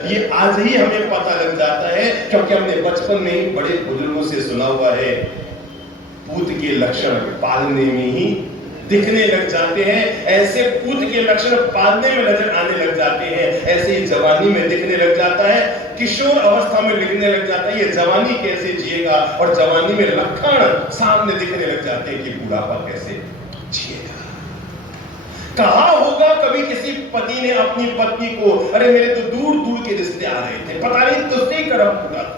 ये आज ही हमें पता लग जाता है, क्योंकि हमने बचपन में ही बड़े बुजुर्गों से सुना हुआ है, पूत के लक्षण पालने में ही दिखने लग जाते हैं। ऐसे पूत के लक्षण पालने में नजर आने लग जाते हैं, ऐसे ही जवानी में दिखने लग जाता है, किशोर अवस्था में दिखने लग जाता है। ये जवानी कैसे जिएगा, और जवानी में लक्षण सामने दिखने लग जाते हैं कि बुढ़ापा कैसे जिएगा। कहा होगा कभी किसी पति ने अपनी पत्नी को, अरे मेरे तो दूर दूर के रिश्ते आ रहे थे, पता नहीं तुझसे ही कर्म पूरा था।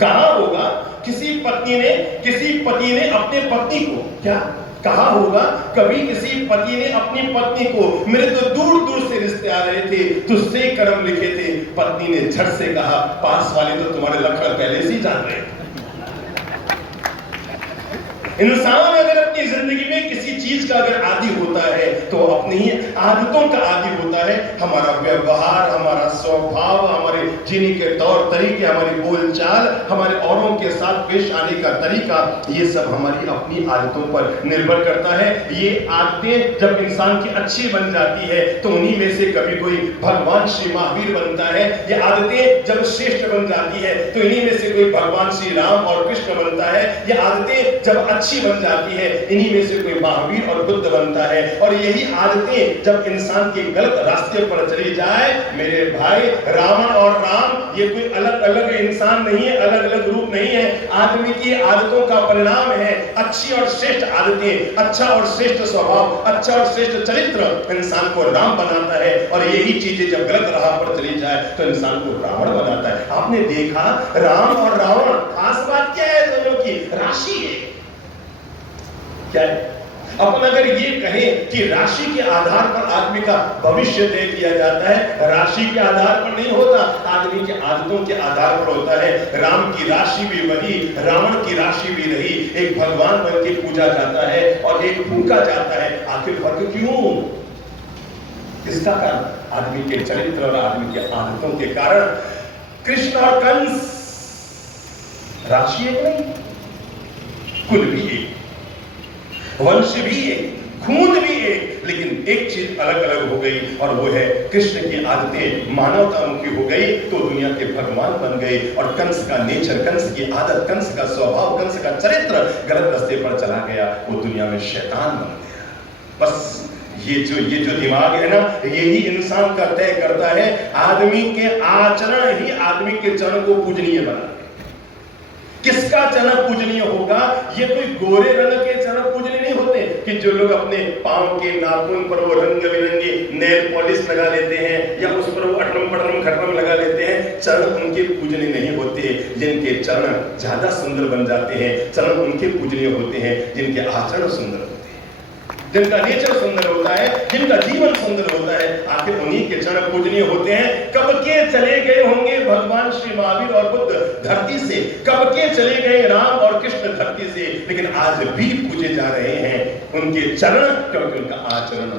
कहा होगा किसी पति ने अपने पत्नी को, क्या कहा होगा कभी किसी पति ने अपनी पत्नी को, मेरे तो दूर दूर से रिश्ते आ रहे थे, तुझसे ही कर्म लिखे थे। पत्नी ने झट से कहा, पास वाले तो तुम्हारे लक्षण पहले से ही जान रहे थे। इंसान अगर अपनी जिंदगी में किसी चीज का अगर आदी होता है तो अपनी ही आदतों का आदी होता है। हमारा व्यवहार, हमारा स्वभाव, हमारे जीने के तौर तरीके, हमारी बोलचाल, हमारे औरों के साथ पेश आने का तरीका, ये सब हमारी अपनी आदतों पर निर्भर करता है। ये आदतें जब इंसान की अच्छी बन जाती है तो उन्हीं में से कभी कोई भगवान श्री महावीर बनता है। ये आदतें जब श्रेष्ठ बन जाती है तो इन्हीं में से कोई भगवान श्री राम और कृष्ण बनता है। ये आदतें जब अच्छी बन जाती है, इन्हीं में से कोई महावीर और बुद्ध बनता है। और यही आदतें जब इंसान के गलत रास्ते पर चली जाए, मेरे भाई, रावण और राम ये कोई अलग अलग इंसान नहीं है, अलग अलग रूप नहीं है। आदमी की आदतों का परिणाम है अच्छी और श्रेष्ठ आदतें, अच्छा और श्रेष्ठ स्वभाव, अच्छा और श्रेष्ठ चरित्र इंसान को राम बनाता है। और यही चीजें जब गलत राह पर चली जाए तो इंसान को रावण बनाता है। आपने देखा राम और रावण, खास बात क्या है दोनों की? राशि है। क्या है? अपन अगर ये कहें कि राशि के आधार पर आदमी का भविष्य तय किया जाता है, राशि के आधार पर नहीं होता, आदमी के आदतों के आधार पर होता है। राम की राशि भी वही, रावण की राशि भी रही। एक भगवान बन के पूजा जाता है और एक फूका जाता है। आखिर फर्क क्यों? किसका कारण? आदमी के चरित्र और आदमी के आदतों के कारण। कृष्ण और कंस, राशि एक नहीं, कुल भी एक, वंश भी एक, खून भी एक, लेकिन एक चीज अलग अलग हो गई, और वो है कृष्ण की आदतें मानवतामुखी हो गई तो दुनिया के भगवान बन गए। और कंस का नेचर, कंस की आदत, कंस का स्वभाव, कंस का चरित्र गलत रास्ते पर चला गया, वो दुनिया में शैतान बन गया। बस ये जो दिमाग है ना, यही इंसान का तय करता है। आदमी के आचरण ही आदमी के चरण को पूजनीय बना। किसका चरण पूजनीय होगा? ये कोई गोरे रंग के चरण पूजनीय नहीं होते कि जो लोग अपने पांव के नाखून पर वो रंग बिरंगे नेल पॉलिश लगा लेते हैं या उस पर वो अटरम पटरम खटरम लगा लेते हैं। चरण उनके पूजनीय नहीं होते जिनके चरण ज्यादा सुंदर बन जाते हैं। चरण उनके पूजनीय होते हैं जिनके आचरण सुंदर होते हैं, जिनका नेचर सुंदर होता है, जिनका जीवन सुंदर होता है। आखिर उन्हीं के चरण पूजनीय होते हैं। कब के चले गए होंगे भगवान श्री महावीर और बुद्ध धरती से, कब के चले गए राम और कृष्ण धरती से, लेकिन आज भी पूजे जा रहे हैं उनके चरण, क्योंकि उनका आचरण।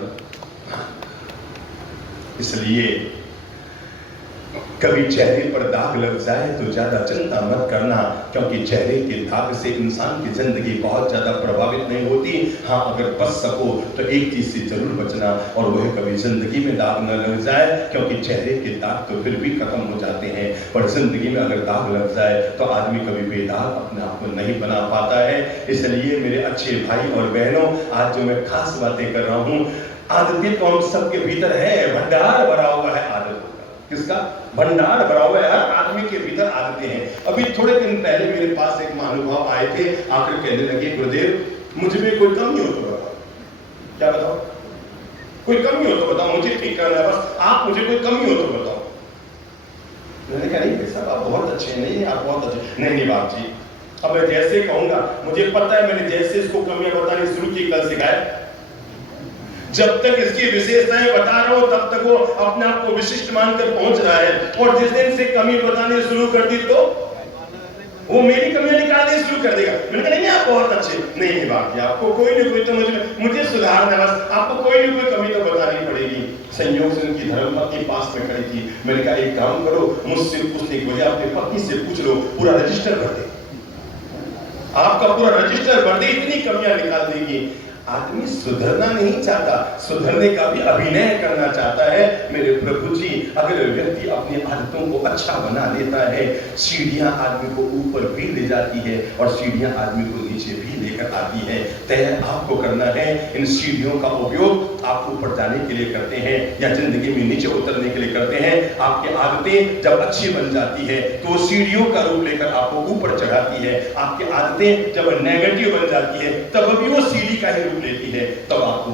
इसलिए कभी चेहरे पर दाग लग जाए तो ज्यादा चिंता मत करना, क्योंकि चेहरे के दाग से इंसान की जिंदगी बहुत ज्यादा प्रभावित नहीं होती। हाँ, अगर बच सको तो एक चीज से जरूर बचना, और वह कभी जिंदगी में दाग न लग जाए, क्योंकि चेहरे के दाग तो फिर भी खत्म हो जाते हैं, पर जिंदगी में अगर दाग लग जाए तो आदमी कभी बेदाग अपने आप को नहीं बना पाता है। इसलिए मेरे अच्छे भाई और बहनों, आज जो मैं खास बातें कर रहा हूँ, आदतें तो हम सबके भीतर है, भंडार भरा हुआ है आदत। किसका भंडार भरा हुआ है? हर आदमी के भीतर आदतें हैं। अभी थोड़े दिन पहले मेरे पास एक महानुभाव आए थे, आकर कहने लगे, गुरुदेव मुझ में कोई कमी हो तो बताओ। क्या बताओ? कोई कमी हो तो बताओ, मुझे ठीक करना है, बस आप मुझे कोई कमी हो तो बताओ। मैंने कहा नहीं साहब, आप बहुत अच्छे, नहीं आप बहुत अच्छे। नहीं बाप जी, अब मैं जैसे कहूंगा, मुझे पता है मैंने जैसे इसको कमियां बतानी शुरू की, कल सिखाया, जब तक इसकी विशेषताएं बता रहा हूं तब तक वो अपने आप को विशिष्ट मानकर पहुंच रहा है, और जिस दिन से कमी बतानी शुरू कर दी तो वो मेरी कमियां निकालनी शुरू कर देगा। मैंने कहा नहीं आप बहुत अच्छे। नहीं बात, आपको कोई नहीं कोई तो मुझे सुधारना, बस आपको कोई नहीं कोई कमी तो बतानी पड़ेगी। संयोग से उनकी धर्मपत्नी पास में खड़ी थी। मैंने कहा एक काम करो, मुझसे पूछने की बजाय अपनी पत्नी से पूछ लो, पूरा रजिस्टर भर दे, आपका पूरा रजिस्टर भर दे, इतनी कमियां निकाल देगी। आदमी सुधरना नहीं चाहता, सुधरने का भी अभिनय करना चाहता है। मेरे प्रभु जी, अगर व्यक्ति अपनी आदतों को अच्छा बना लेता है, सीढ़ियां आदमी को ऊपर भी ले जाती है और सीढ़ियां आदमी को नीचे भी लेकर आती है। तय आपको करना है, इन सीढ़ियों का उपयोग आप ऊपर जाने के लिए करते हैं या जिंदगी में नीचे उतरने के लिए करते हैं। आपकी आदतें जब अच्छी बन जाती है तो वो सीढ़ियों का रूप लेकर आपको ऊपर चढ़ाती है। आपकी आदतें जब नेगेटिव बन जाती है तब भी वो सीढ़ी का ही रूप लेती है, तब आपको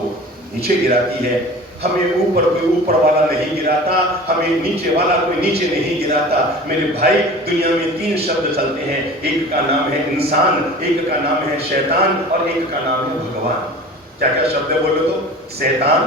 नीचे गिराती है। हमें ऊपर कोई ऊपर वाला नहीं गिराता, हमें नीचे वाला कोई नीचे नहीं गिराता। मेरे भाई, दुनिया में 3 शब्द चलते हैं, एक का नाम है इंसान, एक का नाम है शैतान और एक का नाम है भगवान। क्या क्या शब्द है बोलो तो? शैतान,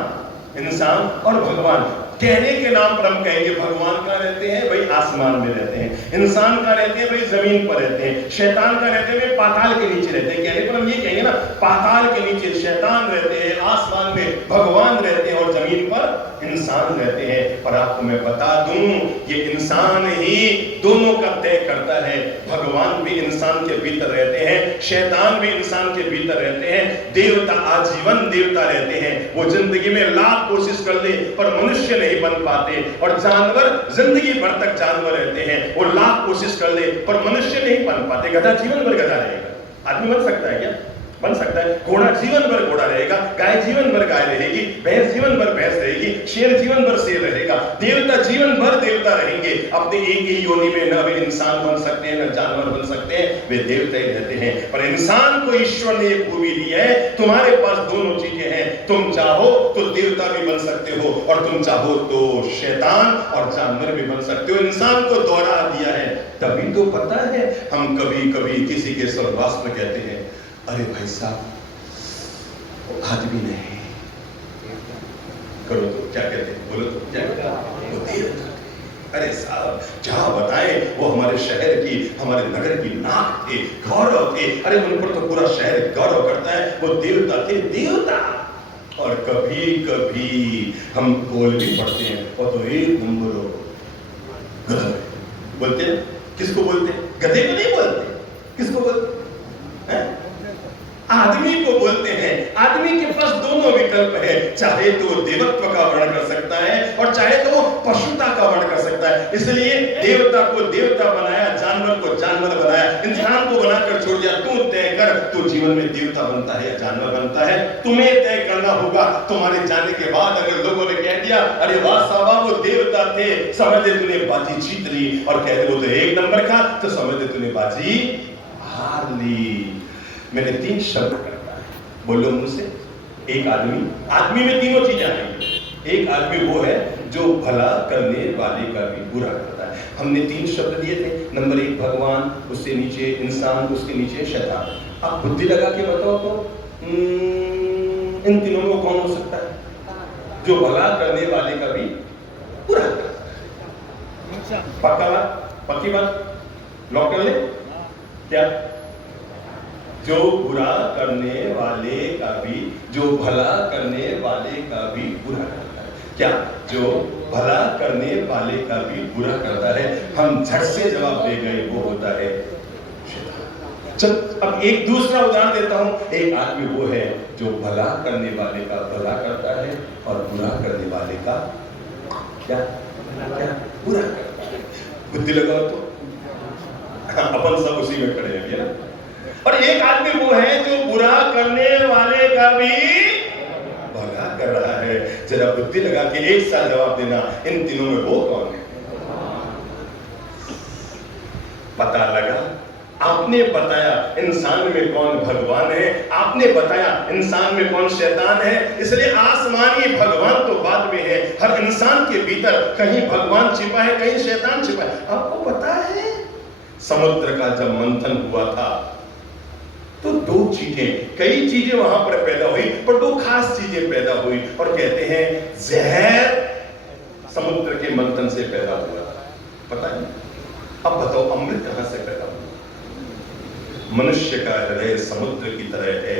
इंसान और भगवान। कहने के नाम पर हम कहेंगे भगवान कहाँ रहते हैं भाई? आसमान में रहते हैं। इंसान कहाँ रहते हैं भाई? जमीन पर रहते हैं। शैतान कहाँ रहते हैं भाई? पाताल के नीचे रहते हैं। कहने पर हम ये कहेंगे ना, पाताल के नीचे शैतान रहते हैं, आसमान में भगवान रहते हैं और जमीन पर इंसान रहते हैं। पर आपको मैं बता दूं, ये इंसान ही दोनों का तय करता है। भगवान भी इंसान के भीतर रहते हैं, शैतान भी इंसान के भीतर रहते हैं। देवता आजीवन देवता रहते हैं, वो जिंदगी में लाख कोशिश कर ले पर मनुष्य नहीं बन पाते। और जानवर जिंदगी भर तक जानवर रहते हैं, वो लाख कोशिश कर ले पर मनुष्य नहीं बन पाते। गधा जीवन भर गधा रहेगा। आदमी बन सकता है क्या? बन सकता है। घोड़ा जीवन भर घोड़ा रहेगा, गाय जीवन भर गाय रहेगी, भैंस जीवन भर भैंस रहेगी, शेर जीवन भर शेर रहेगा। देवता जीवन भर देवता रहेंगे। अपने एक ही योनि में न वे इंसान बन सकते हैं, न जानवर बन सकते हैं, वे देवता ही रहते हैं। पर इंसान को ईश्वर ने एक खूबी दी है, तुम्हारे पास दोनों चीजें हैं। तुम चाहो तो देवता भी बन सकते हो और तुम चाहो तो शैतान और जानवर भी बन सकते हो। इंसान को दोहरा दिया है। तभी तो पता है हम कभी कभी किसी के स्वर्गवास में कहते हैं, अरे भाई साहब आदमी नहीं, करो तो क्या कहते हैं, बोलो तो क्या कहते हैं? अरे साहब क्या बताएं, वो हमारे शहर की, हमारे नगर की नाक थे, गौरव थे। अरे उन पर तो पूरा शहर गौरव करता है, वो देवता थे, देवता। और कभी कभी हम बोल भी पढ़ते हैं, और तो एक नंबर गधे बोलते हैं। किसको बोलते हैं? गधे को नहीं बोलते। किसको बोलते हैं? आदमी को बोलते हैं। आदमी के पास दोनों विकल्प है, चाहे तो वो देवत्व का वर्ण कर सकता है और चाहे तो वो पशुता का वर्ण कर सकता है। इसलिए देवता को देवता बनाया, जानवर को जानवर बनाया, इंसान को बनाकर छोड़ दिया। तू तय कर, तू जीवन में देवता बनता है या जानवर बनता है, तुम्हें तय करना होगा। तुम्हारे जाने के बाद अगर लोगों ने कह दिया अरे वाह साहब वो देवता थे, समझ ले तूने बाजी जीत ली, और कह दे वो तो 1 नंबर का, तो समझ ले तूने बाजी हार ली। मैंने 3 शब्द करता है, बोलो मुझसे। एक आदमी, आदमी में तीनों चीजें आएंगी। एक आदमी वो है जो भला करने वाले का भी बुरा करता है। हमने 3 शब्द दिए थे। नंबर 1 भगवान, उससे नीचे इंसान, उसके नीचे शैतान। आप बुद्धि लगा के बताओ तो इन तीनों में कौन हो सकता है जो भला करने वाले का भी बुरा करता है? पक्का बात? पक्की बात? लॉक कर ले क्या? जो बुरा करने वाले का भी, जो भला करने वाले का भी बुरा करता है। क्या? जो भला करने वाले का भी बुरा करता है। हम झट से जवाब दे गए, वो होता है शैतान। चल अब एक दूसरा उदाहरण देता हूं। एक आदमी वो है जो भला करने वाले का भला करता है और बुरा करने वाले का क्या क्या बुरा करता है। बुद्धि लगाओ तो अपन सब उसी में खड़े हैं ना। और एक आदमी वो है जो बुरा करने वाले का भी भला कर रहा है। जरा बुद्धि लगा के एक साथ जवाब देना, इन तीनों में वो कौन है? पता लगा? आपने बताया इंसान में कौन भगवान है, आपने बताया इंसान में कौन शैतान है। इसलिए आसमानी भगवान तो बाद में है, हर इंसान के भीतर कहीं भगवान छिपा है, कहीं शैतान छिपा है। आपको पता है समुद्र का जब मंथन हुआ था तो 2 चीजें, कई चीजें वहां पर पैदा हुई पर 2 खास चीजें पैदा हुई। और कहते हैं जहर समुद्र के मंथन से पैदा हुआ। पता नहीं? अब बताओ अमृत कहां से पैदा हुआ? मनुष्य का हृदय समुद्र की तरह है,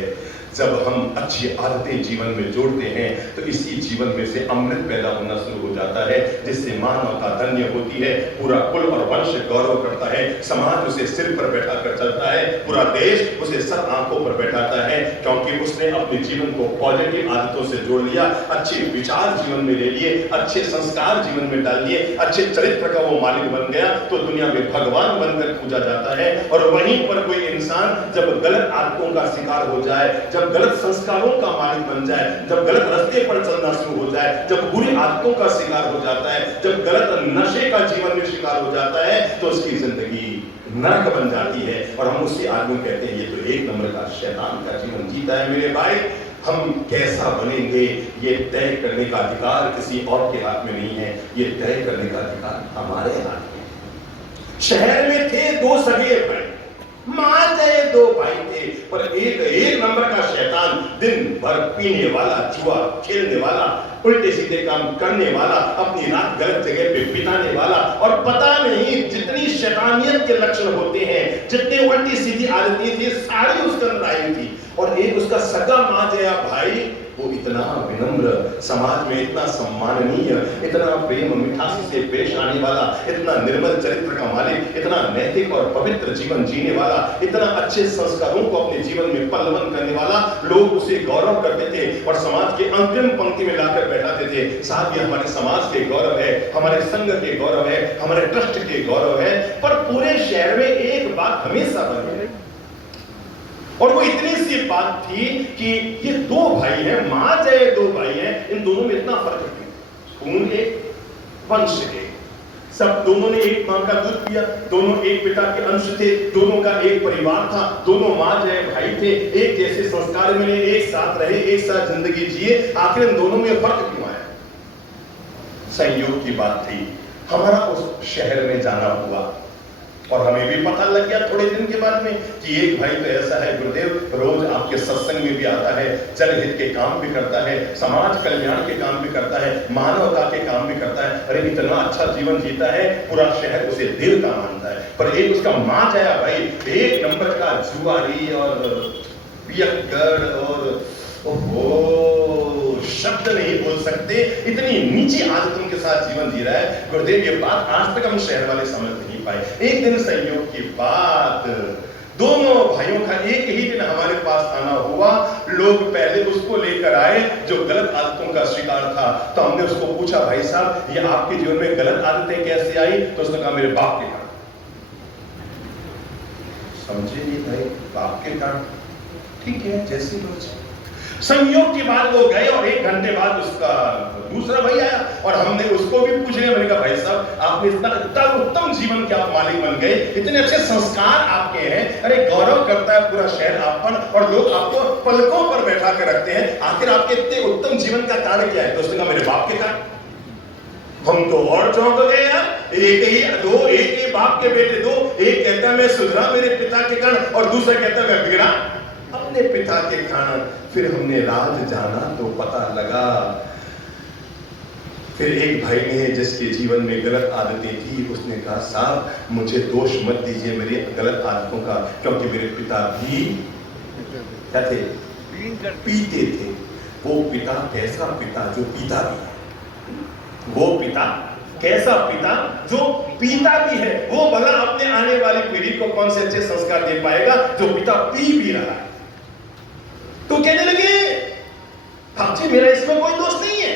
जब हम अच्छी आदतें जीवन में जोड़ते हैं तो इसी जीवन में से अमृत पैदा होना शुरू हो जाता है, जिससे मानवता धन्य होती है, पूरा कुल और वंश गौरव करता है, समाज उसे सिर पर बैठा कर चलता है, पूरा देश उसे सब आंखों पर बैठाता है, क्योंकि उसने अपने जीवन को पॉजिटिव आदतों से जोड़ लिया, अच्छे विचार जीवन में ले लिए, अच्छे संस्कार जीवन में डाल लिए, अच्छे चरित्र का वो मालिक बन गया तो दुनिया में भगवान बनकर पूजा जाता है। और वहीं पर कोई इंसान जब गलत आदतों का शिकार हो जाए, जब गलत संस्कारों का मालिक बन जाए, जब गलत रास्ते पर चलना शुरू हो जाए, जब बुरी आदतों का शिकार हो जाता है, जब गलत नशे का जीवन में शिकार हो जाता है तो उसकी जिंदगी नरक बन जाती है। और हम उसी आदमी कहते हैं ये तो एक नंबर का शैतान का जीवन जीता है। मेरे भाई, हम कैसा बनेंगे ये तय करने का अधिकार किसी और के हाथ में नहीं है, ये तय करने का अधिकार हमारे हाथ में है। शहर में थे दो सगे भाई, मान जाए दो भाई थे, पर एक नंबर का शैतान, दिन भर पीने वाला, जुआ खेलने वाला, उल्टे सीधे काम करने वाला, अपनी रात गलत जगह पे बिताने वाला, और पता नहीं जितनी शैतानियत के लक्षण होते हैं, जितनी उल्टी सीधी आदतें थी, सारी उसके अंदर आई थी। और एक उसका सगा मां जया भाई, वो इतना विनम्र, समाज में इतना सम्माननीय, इतना प्रेम मिठासी से पेश आने वाला, इतना निर्मल चरित्र का मालिक, इतना नैतिक और पवित्र जीवन जीने वाला, इतना अच्छे संस्कारों को अपने जीवन में पल्लवन करने वाला, लोग उसे गौरव करते थे और समाज के अंतिम पंक्ति में लाकर बैठाते थे। साहब ये हमारे समाज के गौरव है, हमारे संघ के गौरव है, हमारे ट्रस्ट के गौरव है। पर पूरे शहर में एक बात हमेशा बनी है, और वो इतनी सी बात थी कि ये दो भाई हैं, मां जय दो भाई हैं, इन दोनों में इतना फर्क है, खून एक, वंश एक, सब दोनों ने एक मां का दूध पिया, दोनों एक पिता के अंश थे, दोनों का एक परिवार था, दोनों मां जय भाई थे, एक जैसे संस्कार मिले, एक साथ रहे, एक साथ जिंदगी जिए। आखिर इन दोनों में फर्क क्यों आया? संयोग की बात थी, हमारा उस शहर में जाना हुआ और हमें भी पता लग गया थोड़े दिन के बाद में कि एक भाई तो ऐसा है गुरुदेव, रोज आपके सत्संग में भी आता है, जनहित के काम भी करता है, समाज कल्याण के काम भी करता है, मानवता के काम भी करता है। अरे इतना अच्छा जीवन जीता है, पूरा शहर उसे दिल का मानता है। पर एक उसका मां जया भाई, एक नंबर का जुआरी और पियक्कड़ और शब्द नहीं बोल सकते, इतनी नीची आदतों के साथ जीवन जी रहा है। गुरुदेव ये बात आज तक हम शहर वाले समझ नहीं पाए। एक दिन संयोग की बात, दोनों भाइयों का एक ही दिन हमारे पास आना हुआ। लोग पहले उसको लेकर आए जो गलत आदतों का शिकार था, तो हमने उसको पूछा भाई साहब ये आपके जीवन में गलत आदतें कैसे आई? तो उसने कहा मेरे बाप के कारण। समझे नहीं भाई, बाप के कारण, ठीक है जैसी मर्जी। संयोग की बात वो गए और एक घंटे बाद उसका दूसरा भाई आया और हमने उसको भी पूछ लिया। मैंने कहा भाई साहब आपने इतना उत्तम जीवन के आप मालिक बन गए, इतने अच्छे संस्कार आपके हैं, अरे गौरव करता है पूरा शहर आप पर और लोग आपको पलकों पर बैठा कर रखते हैं, आखिर आपके इतने उत्तम जीवन का कारण क्या है? तो उसने कहा मेरे बाप के कारण। हम तो और चौंक गए यार, एक ही बाप के बेटे दो, एक कहता है मैं सुधरा मेरे पिता के कारण और दूसरा कहता है मैं बिगड़ा अपने पिता के कारण। फिर हमने राज जाना तो पता लगा, फिर एक भाई ने जिसके जीवन में गलत आदतें थी, उसने कहा साहब मुझे दोष मत दीजिए मेरी गलत आदतों का, क्योंकि मेरे पिता भी क्या थे? पीते थे। वो पिता कैसा पिता जो पीता भी है, वो पिता कैसा पिता जो पीता भी है। वो भला अपने आने वाली पीढ़ी को कौन से अच्छे संस्कार दे पाएगा जो पिता पी भी रहा है? तो कहने लगे हाँ जी मेरा इसमें कोई दोष नहीं है,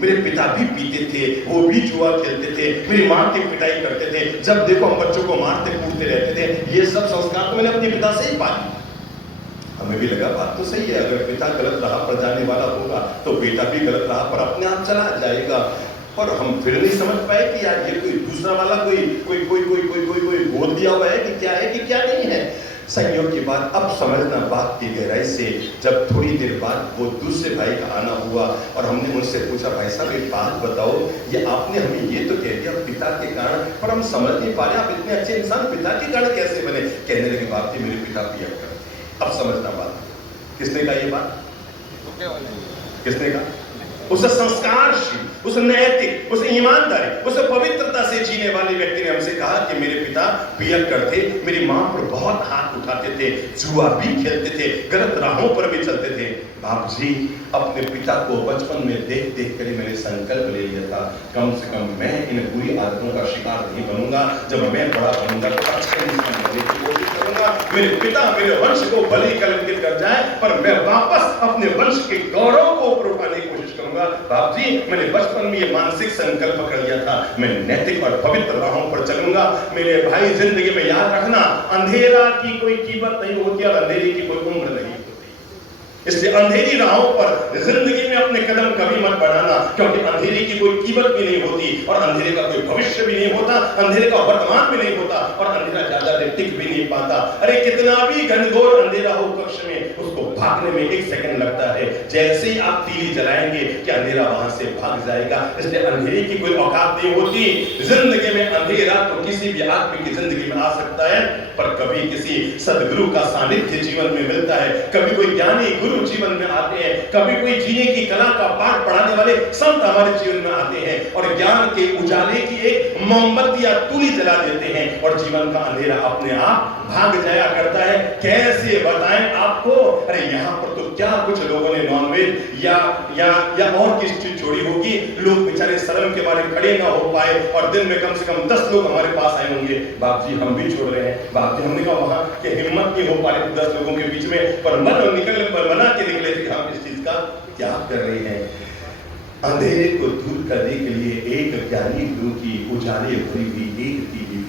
मेरे पिता भी पीते थे, वो भी जुआ खेलते थे, मेरी मां की पिटाई करते थे, जब देखो हम बच्चों को मारते कूटते रहते थे। ये सब संस्कार तो मैंने अपने पिता से ही पाए। हमें भी लगा बात तो सही है, अगर पिता गलत राह पर जाने वाला होगा तो बेटा भी गलत राह पर अपने आप चला जाएगा। और हम फिर नहीं समझ पाए कि यार ये कोई दूसरा वाला कोई बोल दिया हुआ है कि क्या है कि क्या नहीं है। संयोग की बात अब समझना बात की गहराई से, जब थोड़ी देर बाद वो दूसरे भाई का आना हुआ और हमने उनसे पूछा भाई साहब एक बात बताओ, ये आपने हमें ये तो कह दिया पिता के कारण, पर हम समझ नहीं पा रहे आप इतने अच्छे इंसान पिता के कारण कैसे बने? कहने लगे बाप जी मेरे पिता पिया करते। अब समझना बात, किसने कहा ये बात? किसने कहा? उस संस्कारशील, उस नैतिक, उस ईमानदारी, उस पवित्रता से जीने वाले व्यक्ति ने हमसे कहा कि मेरे पिता पियक्कड़ थे, मेरी मां पर बहुत हाथ उठाते थे, जुआ भी खेलते थे, गलत राहों पर भी चलते थे। बाप जी, अपने पिता को बचपन में देख देख कर मैंने संकल्प ले लिया था, कम से कम मैं इन बुरी आदतों का शिकार नहीं बनूंगा। जब मैं बड़ा बनूंगा तो अच्छे इंसान बनने की कोशिश करूंगा। मेरे पिता मेरे वंश को भले ही कलंकित कर जाए, पर मैं वापस अपने वंश के गौरव को ऊपर उठाने की कोशिश करूंगा। बाप जी, मैंने बचपन में ये मानसिक संकल्प कर लिया था, मैं नैतिक और पवित्र राहों पर चलूंगा। मेरे भाई, जिंदगी में याद रखना, अंधेरा की कोई कीमत नहीं होती और अंधेरे की कोई उम्र नहीं होती। इसलिए अंधेरी राहों पर जिंदगी में अपने कदम कभी मत बढ़ाना, क्योंकि अंधेरे की कोई कीमत भी नहीं होती और अंधेरे का कोई भविष्य भी नहीं होता, अंधेरे का वर्तमान भी नहीं होता और अंधेरा ज्यादा देर टिक भी नहीं पाता। अरे कितना भी घनघोर अंधेरा हो कक्ष में, उसको भागने में 1 सेकंड लगता है। जैसे ही आप तीली जलाएंगे कि अंधेरा वहां से भाग जाएगा। इसलिए अंधेरे की कोई औकात नहीं होती। जिंदगी में अंधेरा तो किसी भी आदमी की जिंदगी में आ सकता है, पर कभी किसी सदगुरु का सानिध्य जीवन में मिलता है, कभी कोई ज्ञानी गुरु जीवन में आते हैं, कभी कोई जीने की कला का पाठ पढ़ाने वाले संत हमारे जीवन में आते हैं और ज्ञान के उजाले की एक मोमबत्ती या तुली जला देते हैं और जीवन का अंधेरा अपने आप भाग जाया करता है। कैसे बताएं आपको? अरे यहाँ पर तो क्या कुछ लोगों ने नॉनवेज या और किस चीज छोड़ी होगी। लोग बेचारे सदन के बारे खड़े ना हो पाए और दिन में कम से कम 10 लोग हमारे पास आए होंगे। बाप जी, हम भी छोड़ रहे हैं। बाप जी, हमने कहा वहां के हिम्मत नहीं हो पा रही 10 लोगों के बीच में, पर मन बना के निकले थे हम इस चीज का त्याग कर रहे हैं। अंधेरे को दूर करने के लिए एक ज्ञानी गुरु की उजाले भरी हुई एक तीली